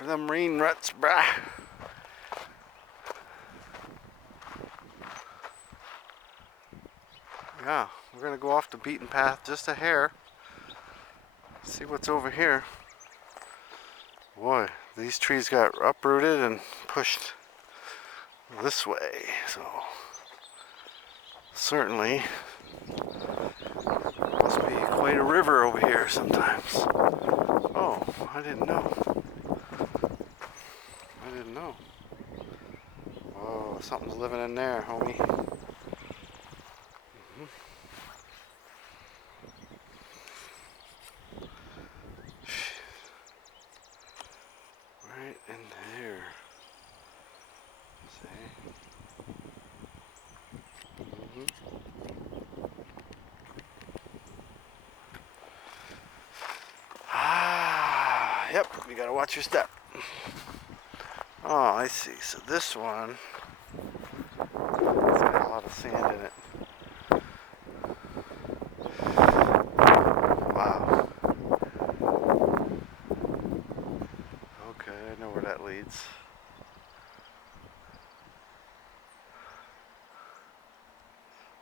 for them rain ruts, brah. Yeah, we're gonna go off the beaten path just a hair. See what's over here. Boy, these trees got uprooted and pushed this way, so certainly must be quite a river over here sometimes. Oh, I didn't know. I didn't know. Oh, something's living in there, homie. Right in here. See? Ah, yep, you gotta watch your step. Oh, I see. So this one, it's got a lot of sand in it. Wow. Okay, I know where that leads.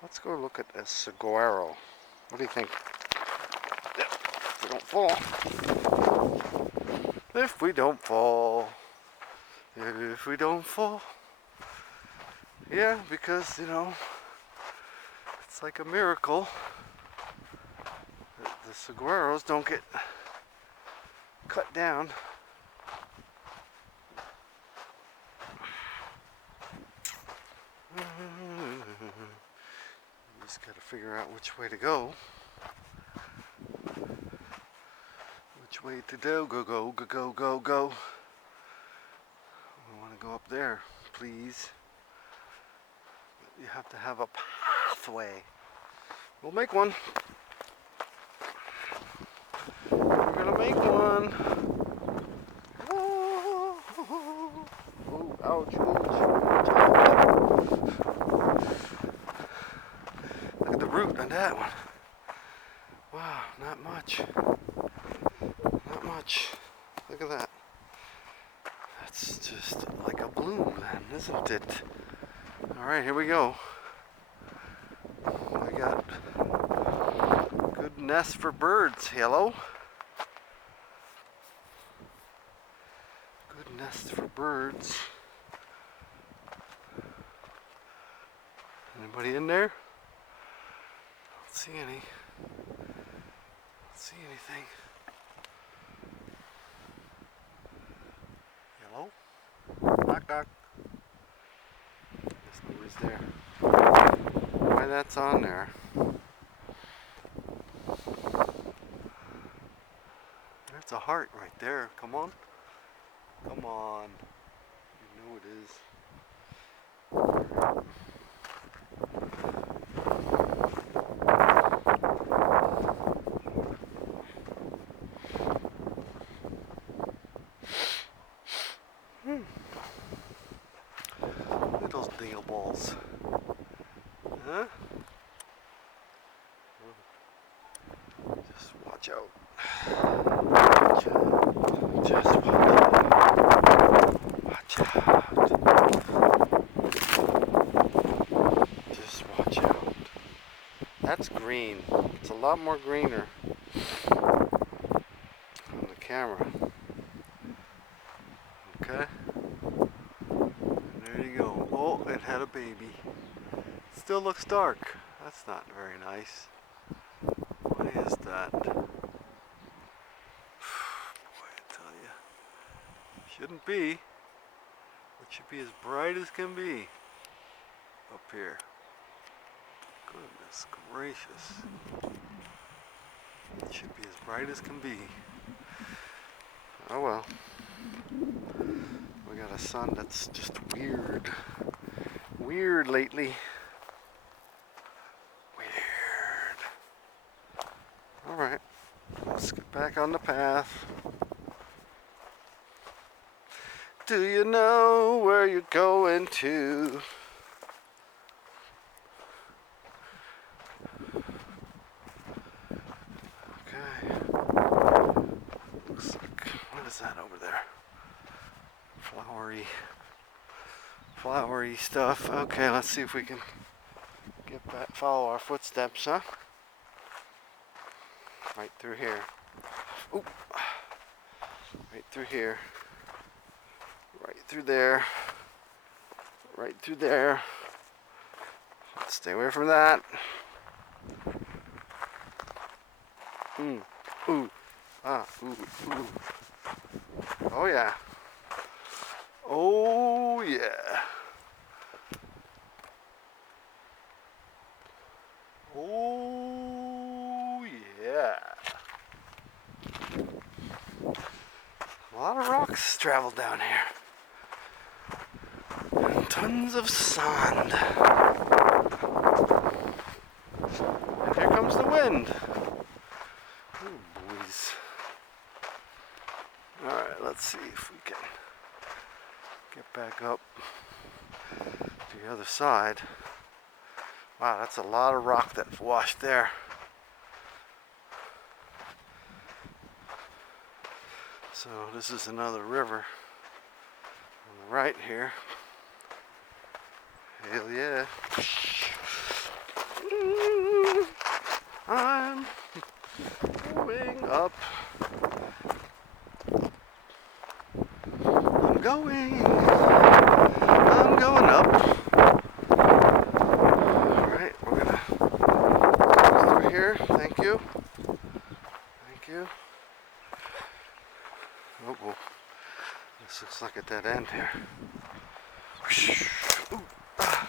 Let's go look at a saguaro. What do you think? Yep, if we don't fall. If we don't fall. If we don't fall. Yeah, because, you know, it's like a miracle that the saguaros don't get cut down. You just gotta figure out which way to go. Which way to go, go. I want to go up there, please. You have to have a pathway. We'll make one. We're gonna make one. Oh, ouch, Look at the root on that one. Wow, not much. Not much. Look at that. That's just like a bloom then, isn't it? Alright, here we go. We got good nest for birds. Hello? Good nest for birds. Anybody in there? Don't see any. Don't see anything. Hello? Knock knock. Guess nobody's there. Why that's on there? There's a heart right there. Come on. Come on. You know it is. Look at those dingle balls. Huh? Just watch out. Just watch out. Watch out. Just watch out. That's green. It's a lot more greener on the camera. Okay. And there you go. Oh, it had a baby. Still looks dark. That's not very nice. Why is that? Boy, I tell you. Shouldn't be. It should be as bright as can be up here. Goodness gracious. It should be as bright as can be. Oh well. We got a sun that's just weird. Weird lately. Weird. Alright. Let's get back on the path. Do you know where you're going to? Okay. Looks like, what is that over there? flowery stuff. Okay, let's see if we can get back, follow our footsteps, huh? Right through here. Oop. Right through here. Right through there. Right through there. Let's stay away from that. Ooh. Ah. Ooh. Ooh. Oh yeah. Oh yeah. Oh yeah. A lot of rocks travel down here. And tons of sand. And here comes the wind. Oh boys. Alright, let's see if we can get back up to the other side. Wow, that's a lot of rock that's washed there. So this is another river on the right here. Hell yeah. I'm going up. I'm going up. Alright, we're gonna go through here. Thank you. Thank you. Oh, well, this looks like a dead end here. Ooh. Alright,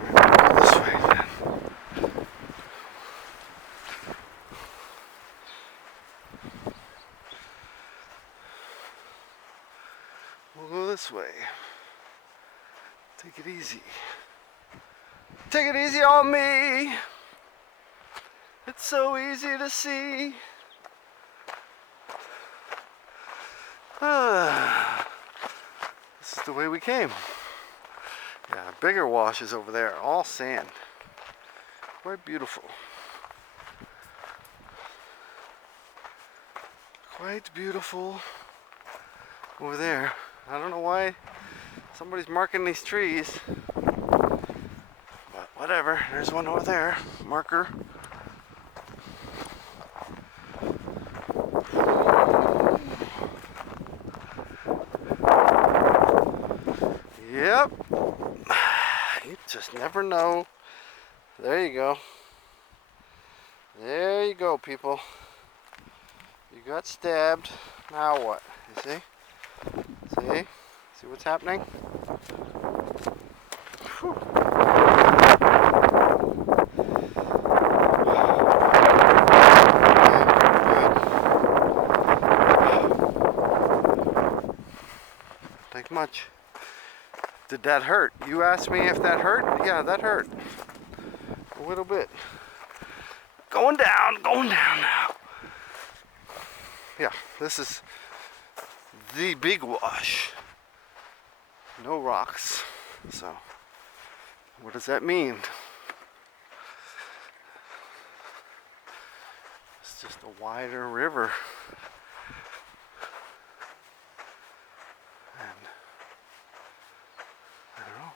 we'll go this way then. We'll go this way. Take it easy. Take it easy on me. It's so easy to see. This is the way we came. Yeah, bigger washes over there, all sand. Quite beautiful. Quite beautiful over there. I don't know why somebody's marking these trees, but whatever. There's one over there, marker. Yep. You just never know. There you go. There you go, people. You got stabbed. Now what? You see? See? See what's happening? Whew. Take much. Did that hurt? You asked me if that hurt? Yeah, that hurt. A little bit. Going down now. Yeah, this is the big wash. No rocks. So, what does that mean? It's just a wider river. And I don't know.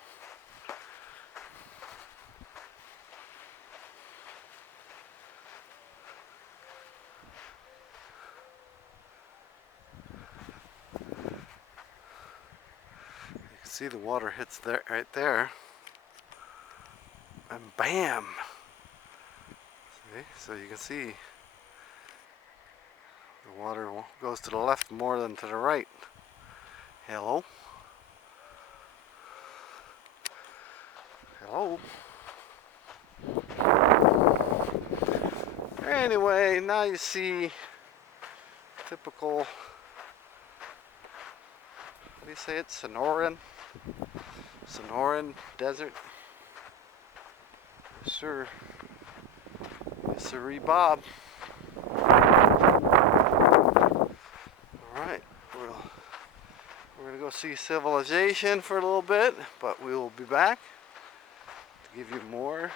See, the water hits there, right there, and bam! See? So you can see the water goes to the left more than to the right. Hello? Hello? Anyway, now you see typical, what do you say, it's Sonoran Desert. Yes, sir. Yes, sir, Bob. Alright, we're going to go see civilization for a little bit, but we will be back to give you more